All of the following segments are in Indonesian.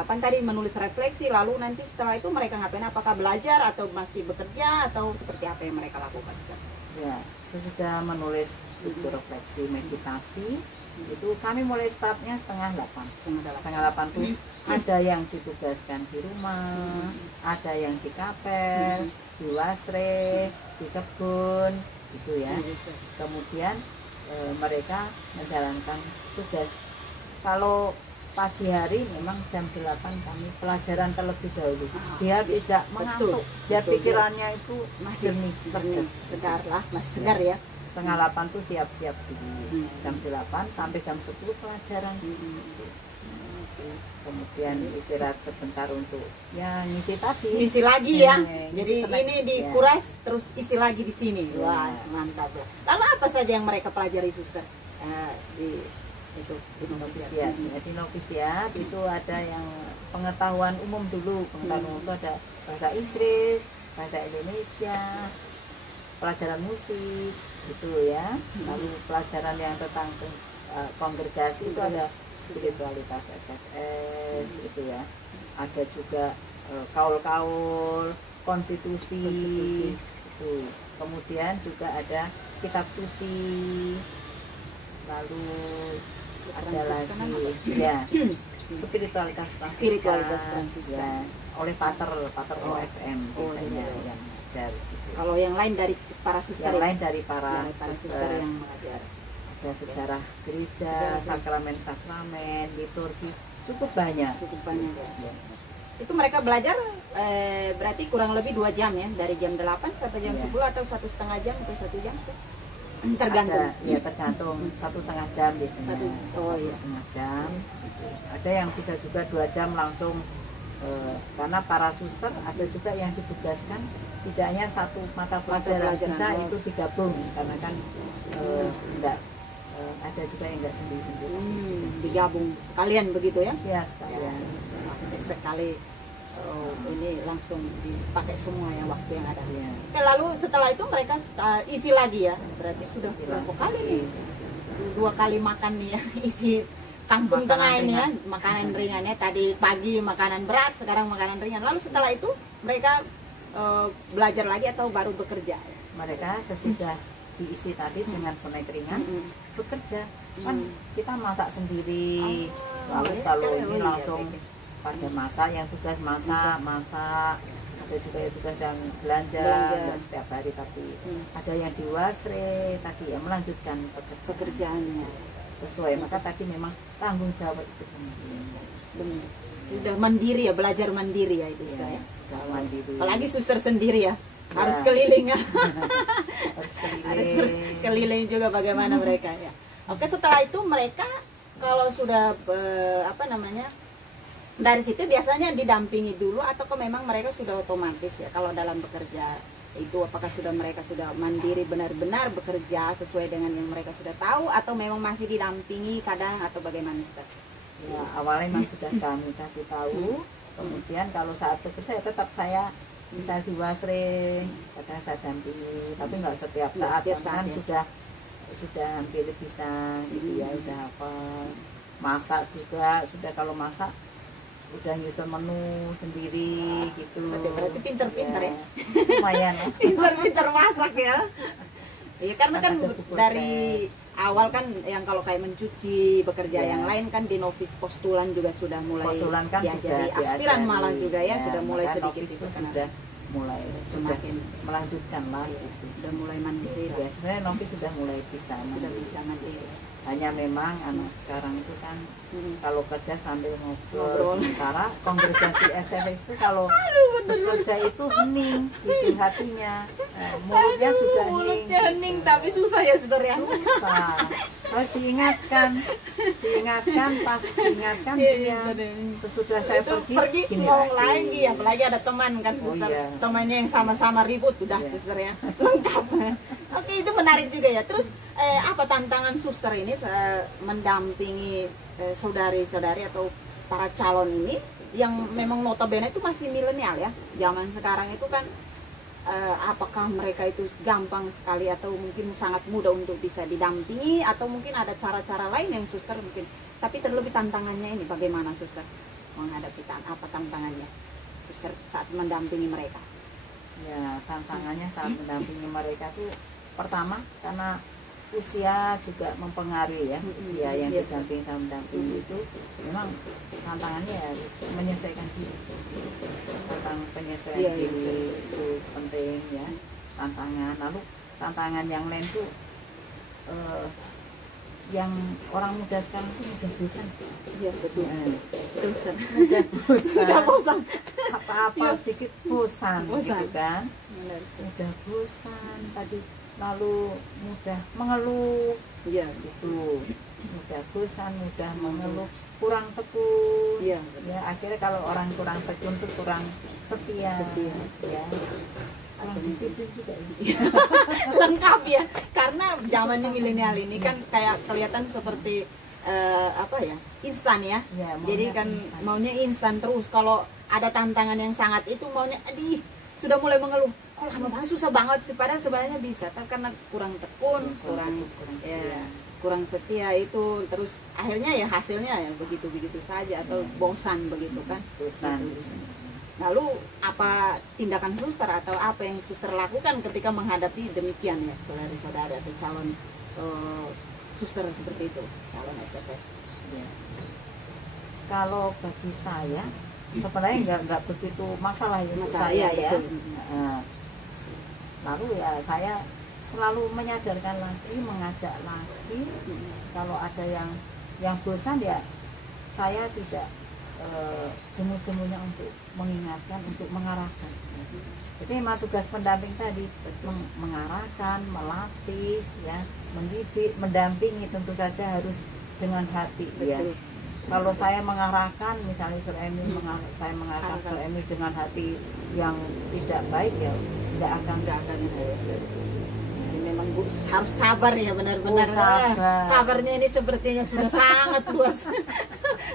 tahapan tadi menulis refleksi, lalu nanti setelah itu mereka ngapain? Apakah belajar atau masih bekerja atau seperti apa yang mereka lakukan? Ya, sesudah menulis buku refleksi meditasi itu kami mulai startnya setengah 8. Setengah 8 tuh ada yang ditugaskan di rumah, ada yang di kapel, di wasre, di kebun, gitu ya. Kemudian mereka menjalankan tugas. Kalau pagi hari memang jam 8 kami pelajaran terlebih dahulu, biar tidak mengantuk, biar pikirannya itu masih jernih, segar lah, masih segar ya. Setengah 8 tuh siap-siap dulu, jam 8 sampai jam 10 pelajaran. Kemudian istirahat sebentar untuk ya ngisi tadi. Isi lagi ya. Jadi ini dikuras terus isi lagi di sini. Wah, mantap ya. Lalu apa saja yang mereka pelajari, Suster? Di novisiat. Di novisiat itu ada yang pengetahuan umum dulu. Pengetahuan umum itu ada bahasa Inggris, bahasa Indonesia, pelajaran musik gitu ya. Lalu pelajaran yang tentang kongregasi itu ada spiritualitas SFS itu ya. Ada juga kaul-kaul, konstitusi itu. Kemudian juga ada kitab suci. Lalu ada lagi ya spiritualitas Fransiskan ya, oleh Pater OFM biasanya yang mengajar gitu. Kalau yang lain dari para suster, yang lain dari para suster yang mengajar. Ada sejarah gereja, sakramen, liturgi, cukup banyak ya. Itu mereka belajar berarti kurang lebih 2 jam ya, dari jam 8 sampai jam 10 atau 1,5 jam atau 1 jam sih? Tergantung. Tergantung 1,5 jam biasanya. 1,5 jam. Ada yang bisa juga 2 jam langsung, karena para suster ada juga yang ditugaskan tidak hanya satu mata pelajaran, bisa itu digabung karena kan enggak ada juga yang enggak sendiri-sendiri. Digabung sekalian begitu ya? Ya sekalian. Sekali ini langsung dipakai semua ya waktu yang ada. Ya. Oke, lalu setelah itu mereka isi lagi ya, berarti sudah berapa kali nih? 2 kali makan nih ya, isi kampung makanan tengah ini ringan. ya, makanan ringannya. Tadi pagi makanan berat, sekarang makanan ringan. Lalu setelah itu mereka belajar lagi atau baru bekerja? Mereka sesudah diisi tadi dengan snack ringan bekerja. Kan kita masak sendiri. Lalu kalau ini langsung pada masak, yang tugas masak, ada juga yang tugas yang belanja. Setiap hari, tapi ada yang di wasre tadi yang melanjutkan pekerjaannya sesuai. Maka tadi memang tanggung jawab itu penting. Udah mandiri ya, belajar mandiri ya itu ya. Mandiri. Apalagi suster sendiri ya, harus keliling ya. harus keliling juga bagaimana mereka ya. Oke, setelah itu mereka kalau sudah dari situ biasanya didampingi dulu atau memang mereka sudah otomatis ya kalau dalam bekerja itu, apakah mereka sudah mandiri benar-benar bekerja sesuai dengan yang mereka sudah tahu atau memang masih didampingi kadang atau bagaimana, Ustaz? Ya, awalnya memang sudah kami kasih tahu, kemudian kalau saat bekerja ya tetap saya bisa di wasre, kadang saya dampingi, tapi nggak setiap saat, kan sudah hampir bisa gitu ya, udah apa masak juga sudah, kalau masak udah nyusun menu sendiri gitu. Berarti pinter-pinter ya? Lumayan. Pinter-pinter masak ya. Iya, karena kan dari awal kan yang kalau kayak mencuci, bekerja yang lain kan di novis postulan juga sudah mulai postulan kan diajari, aspiran malah juga ya, sudah mulai sedikit itu sudah mulai semakin melanjutkan lah itu. Sudah mulai mandiri ya, sebenarnya novis sudah mulai bisa mandiri. Hanya memang anak sekarang itu kan kalau kerja sambil ngobrol. Sementara kongregasi SFS itu kalau bekerja itu hening gitu hatinya, mulutnya sudah hening gitu. Tapi susah ya, Saudara ya. Susah. Harus diingatkan pas diingatkan dia sesudah saya pergi mau lagi, apalagi ada teman kan, Suster. Temannya yang sama-sama ribut udah Suster ya, lengkap. Oke, itu menarik juga ya. Terus apa tantangan Suster ini mendampingi saudari-saudari atau para calon ini yang memang notabene itu masih milenial ya, zaman sekarang itu kan, apakah mereka itu gampang sekali atau mungkin sangat mudah untuk bisa didampingi, atau mungkin ada cara-cara lain yang Suster mungkin, tapi terlebih tantangannya ini bagaimana, Suster? menghadapi apa tantangannya suster saat mendampingi mereka? Ya, tantangannya saat mendampingi mereka tuh pertama karena usia juga mempengaruhi ya, usia yang didampingi sama mendampingi itu memang tantangannya harus menyesuaikan diri. Tentang penyesuaian diri itu penting ya, tantangan. Lalu tantangan yang lain tuh yang orang muda sekarang itu mudah bosan. Iya betul. Bosan. Mudah bosan. Apa-apa sedikit bosan gitu kan. Mudah bosan tadi, lalu mudah mengeluh. Iya gitu. Mudah bosan, mudah mengeluh, kurang tekun. Iya. Ya, akhirnya kalau orang kurang tekun tuh kurang setia. Ya. Kurang disiplin juga ya. Lengkap ya, karena zamannya milenial ini kan kayak kelihatan seperti apa ya, instan ya. Jadi kan instan. Maunya instan terus. Kalau ada tantangan yang sangat itu maunya, sudah mulai mengeluh. Kok lama banget, susah banget sih, padahal sebenarnya bisa. Karena kurang tekun, kurang setia itu, terus akhirnya ya hasilnya ya begitu saja atau bosan begitu kan. Bosan. Lalu apa tindakan suster atau apa yang suster lakukan ketika menghadapi demikian ya saudari-saudari atau calon suster seperti itu, calon SFS? Ya. Kalau bagi saya sebenarnya nggak begitu masalah ya saya ya. Lalu ya saya selalu menyadarkan lagi, mengajak lagi. Kalau ada yang bosan ya saya tidak jemu-jemunya untuk mengingatkan, untuk mengarahkan. Jadi memang tugas pendamping tadi mengarahkan, melatih, ya, mendidik, mendampingi, tentu saja harus dengan hati. Ya. Kalau saya mengarahkan, misalnya Sur Emil, saya mengarahkan Sur Emil dengan hati yang tidak baik, ya tidak akan memang harus sabar ya, benar-benar. Sabarnya ini sepertinya sudah sangat luas.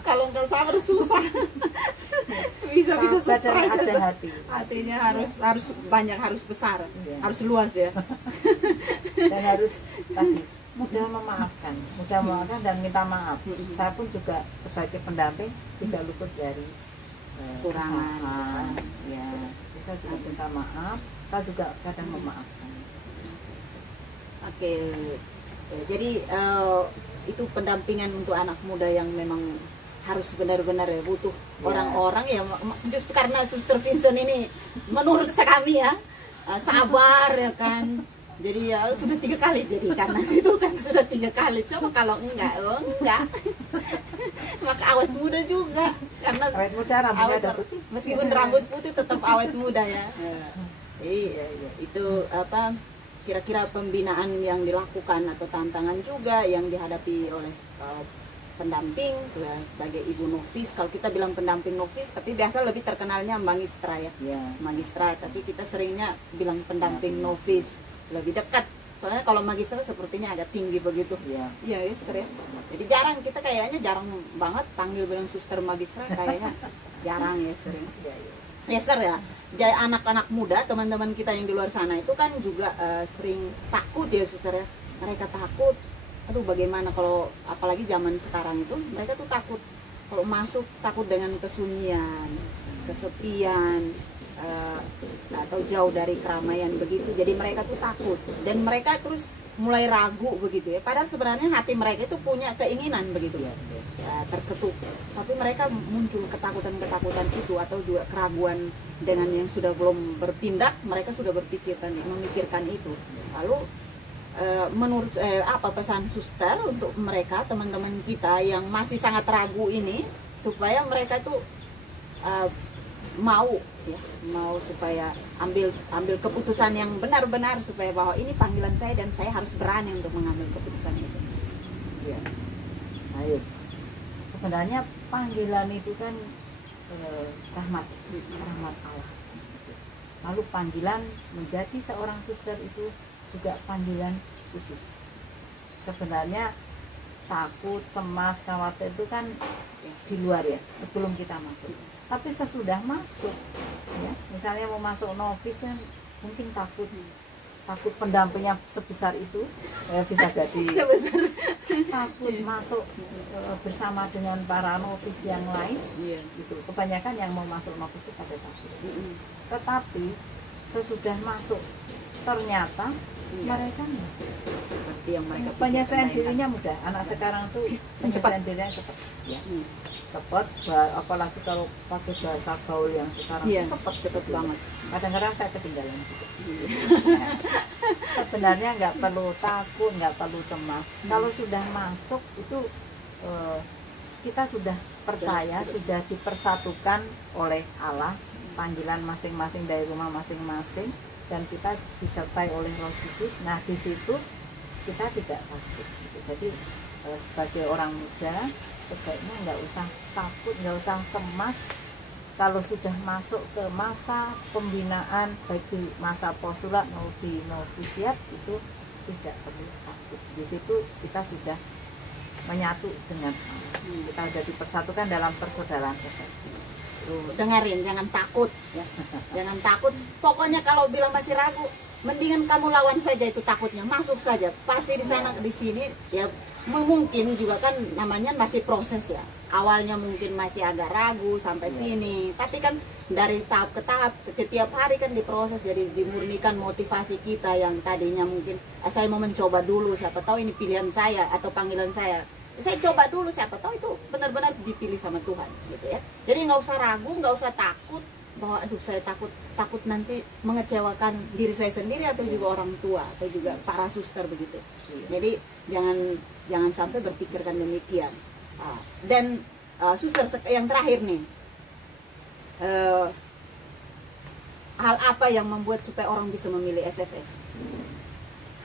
Kalau nggak sabar susah. bisa stres. Ada hati. Hatinya harus banyak, harus besar, harus luas ya. Dan harus tadi mudah memaafkan dan minta maaf. Saya pun juga sebagai pendamping tidak luput dari kekurangan. Ya, saya juga minta maaf. Saya juga kadang memaafkan. Oke, jadi itu pendampingan untuk anak muda yang memang harus benar-benar ya butuh orang-orang ya, justru karena Suster Vincent ini menurut kami ya sabar ya kan, jadi ya sudah 3 kali, jadi karena itu kan sudah 3 kali, coba kalau enggak maka awet muda juga, karena awet muda rambutnya ada putih, meskipun rambut putih tetap awet muda ya. Iya, itu apa kira-kira pembinaan yang dilakukan atau tantangan juga yang dihadapi oleh pendamping ya, sebagai ibu novis. Kalau kita bilang pendamping novis, tapi biasa lebih terkenalnya magistra ya, magistra, tapi kita seringnya bilang pendamping novis, lebih dekat. Soalnya kalau magistra sepertinya agak tinggi begitu. Iya, suster ya. Jadi kita kayaknya jarang banget panggil bilang suster magistra, kayaknya jarang ya sering. Ya suster ya. Jadi anak-anak muda, teman-teman kita yang di luar sana itu kan juga sering takut ya suster ya. Mereka takut. Aduh, bagaimana kalau apalagi zaman sekarang itu mereka tuh takut kalau masuk, takut dengan kesunyian, kesepian, atau jauh dari keramaian begitu. Jadi mereka tuh takut dan mereka terus mulai ragu begitu ya. Padahal sebenarnya hati mereka itu punya keinginan begitu ya, terketuk. Tapi mereka muncul ketakutan itu atau juga keraguan dengan yang sudah belum bertindak. Mereka sudah memikirkan itu. Lalu menurut apa pesan suster untuk mereka, teman-teman kita yang masih sangat ragu ini, supaya mereka itu mau supaya ambil keputusan yang benar-benar, supaya bahwa ini panggilan saya dan saya harus berani untuk mengambil keputusan itu. Ya. Ayo. Sebenarnya panggilan itu kan rahmat Allah. Lalu panggilan menjadi seorang suster itu juga panggilan khusus. Sebenarnya takut, cemas, khawatir itu kan di luar ya, sebelum kita masuk. Tapi sesudah masuk, ya, misalnya mau masuk novis kan mungkin takut. takut pendampingnya sebesar itu, bisa jadi sebesar takut masuk bersama dengan para novis yang lain. Gitu. Kebanyakan yang mau masuk novis itu pada takut. Tetapi sesudah masuk ternyata mereka seperti yang mereka penyesuaian dirinya mudah. Anak sekarang tuh penyesuaian dirinya cepat. Ya. Cepat, apalagi kalau pakai bahasa gaul yang sekarang cepat banget. Kadang-kadang saya ketinggalan juga. Sebenarnya nggak perlu takut, nggak perlu cemas. Kalau sudah masuk itu kita sudah percaya, sudah dipersatukan oleh Allah, panggilan masing-masing dari rumah masing-masing, dan kita disertai oleh Roh Kudus. Nah di situ kita tidak takut. Jadi sebagai orang muda sebaiknya nggak usah takut, nggak usah cemas. Kalau sudah masuk ke masa pembinaan, baik di masa postulat maupun di novisiat, itu tidak perlu takut. Di situ kita sudah menyatu dengan Allah. Kita sudah dipersatukan dalam persaudaraan kesatuan. Dengerin, jangan takut ya. Jangan takut. Pokoknya kalau bilang masih ragu, mendingan kamu lawan saja itu takutnya, masuk saja. Pasti di sana di sini ya mungkin juga kan namanya masih proses ya. Awalnya mungkin masih agak ragu sampai sini, tapi kan dari tahap ke tahap setiap hari kan diproses, jadi dimurnikan motivasi kita yang tadinya mungkin saya mau mencoba dulu, siapa tahu ini pilihan saya atau panggilan saya coba dulu, siapa tahu itu benar-benar dipilih sama Tuhan gitu ya. Jadi nggak usah ragu, nggak usah takut bahwa aduh saya takut nanti mengecewakan diri saya sendiri atau juga orang tua atau juga para suster begitu. Jadi jangan sampai berpikirkan demikian. Dan suster yang terakhir nih, hal apa yang membuat supaya orang bisa memilih SFS?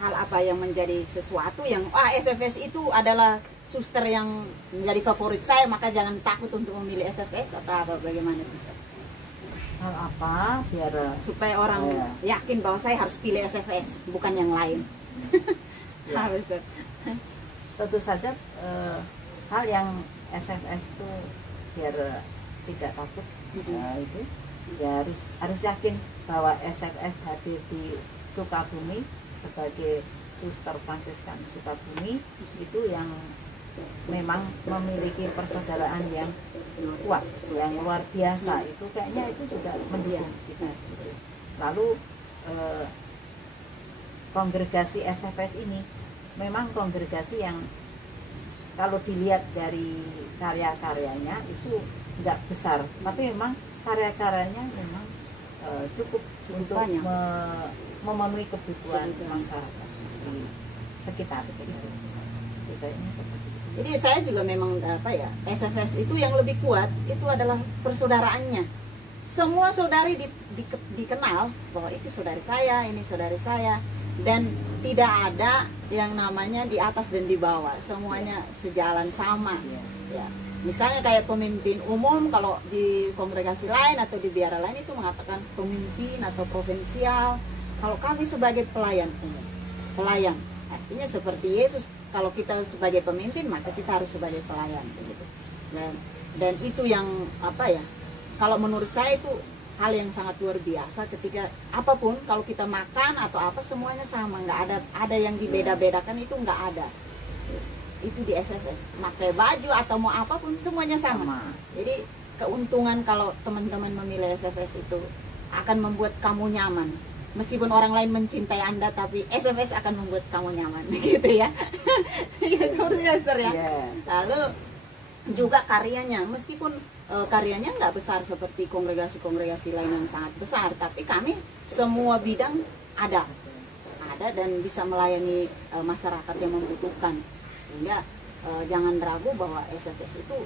Hal apa yang menjadi sesuatu yang SFS itu adalah suster yang menjadi favorit saya, maka jangan takut untuk memilih SFS, atau apa, bagaimana suster? Hal apa biar supaya orang yakin bahwa saya harus pilih SFS bukan yang lain? Harus. Tentu saja hal yang SFS itu biar tidak takut, itu ya harus yakin bahwa SFS hadir di Sukabumi sebagai suster Fransiskan Sukabumi itu yang memang memiliki persaudaraan yang kuat, yang luar biasa. Itu kayaknya itu juga mendukung kita. Lalu kongregasi SFS ini memang kongregasi yang kalau dilihat dari karya-karyanya itu nggak besar, tapi memang karya-karyanya memang cukup untuk memenuhi kebutuhan masyarakat di sekitar itu. Kayaknya seperti itu. Jadi saya juga memang SFS itu yang lebih kuat itu adalah persaudaraannya. Semua saudari dikenal bahwa itu saudari saya, ini saudari saya, dan tidak ada yang namanya di atas dan di bawah, semuanya sejalan sama. Ya. Misalnya kayak pemimpin umum kalau di kongregasi lain atau di biara lain itu mengatakan pemimpin atau provinsial. Kalau kami sebagai pelayan umum, pelayan artinya seperti Yesus. Kalau kita sebagai pemimpin maka kita harus sebagai pelayan begitu. Dan itu yang kalau menurut saya itu hal yang sangat luar biasa ketika apapun, kalau kita makan atau apa semuanya sama, nggak ada yang dibeda-bedakan, itu nggak ada. Itu di SFS, pakai baju atau mau apapun semuanya sama. Jadi keuntungan kalau teman-teman memilih SFS itu akan membuat kamu nyaman. Meskipun orang lain mencintai Anda, tapi SFS akan membuat kamu nyaman, gitu ya. Gitu ya, Sister ya. Lalu juga karyanya, meskipun karyanya nggak besar seperti kongregasi-kongregasi lain yang sangat besar, tapi kami semua bidang ada dan bisa melayani masyarakat yang membutuhkan. Sehingga jangan ragu bahwa SFS itu,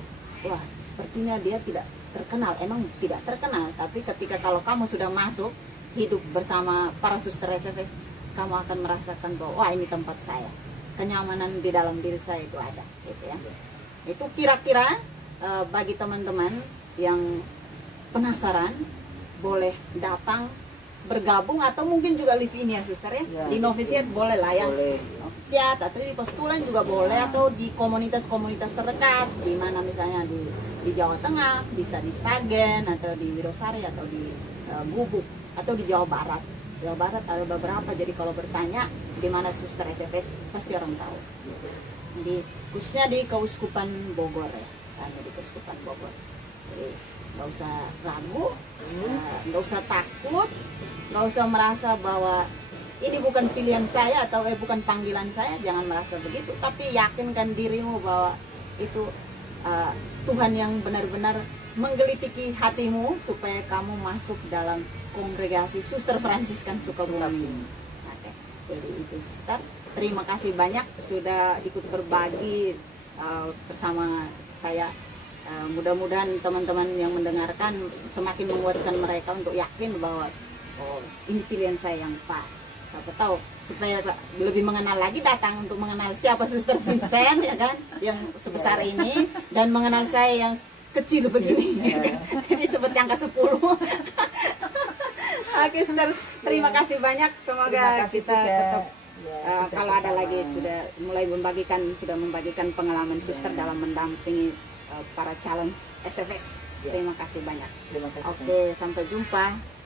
wah sepertinya dia tidak terkenal. Emang tidak terkenal, tapi ketika kalau kamu sudah masuk hidup bersama para suster SFS, kamu akan merasakan bahwa wah ini tempat saya, kenyamanan di dalam diri saya itu ada, gitu ya. Itu kira-kira bagi teman-teman yang penasaran boleh datang bergabung atau mungkin juga live in ya suster ya. Di novisiat boleh lah ya. Novisiat atau di postulan juga boleh, atau di komunitas-komunitas terdekat di mana misalnya di Jawa Tengah, bisa di Sragen atau di Wirosari atau di Gubuk atau di Jawa Barat. Jawa Barat ada beberapa, jadi kalau bertanya di mana suster SFS pasti orang tahu. Di khususnya di Keuskupan Bogor ya, kami di Keuskupan Bogor. Jadi nggak usah ragu, nggak usah takut, nggak usah merasa bahwa ini bukan pilihan saya atau bukan panggilan saya, jangan merasa begitu. Tapi yakinkan dirimu bahwa itu Tuhan yang benar-benar menggelitiki hatimu supaya kamu masuk dalam kongregasi Suster Fransiskan Sukabumi. Oke, jadi itu suster. Terima kasih banyak sudah ikut berbagi bersama saya. Mudah-mudahan teman-teman yang mendengarkan semakin menguatkan mereka untuk yakin bahwa ini pilihan saya yang pas. Siapa tahu supaya lebih mengenal lagi datang untuk mengenal siapa Suster Vincent ya kan, yang sebesar ini, dan mengenal saya yang kecil begini. Ini seperti angka 10. Oke, Suster, terima kasih banyak. Semoga kita tetap kalau ada lagi sudah mulai membagikan pengalaman suster dalam mendampingi para calon SFS. Terima kasih banyak. Terima kasih. Oke, sampai jumpa.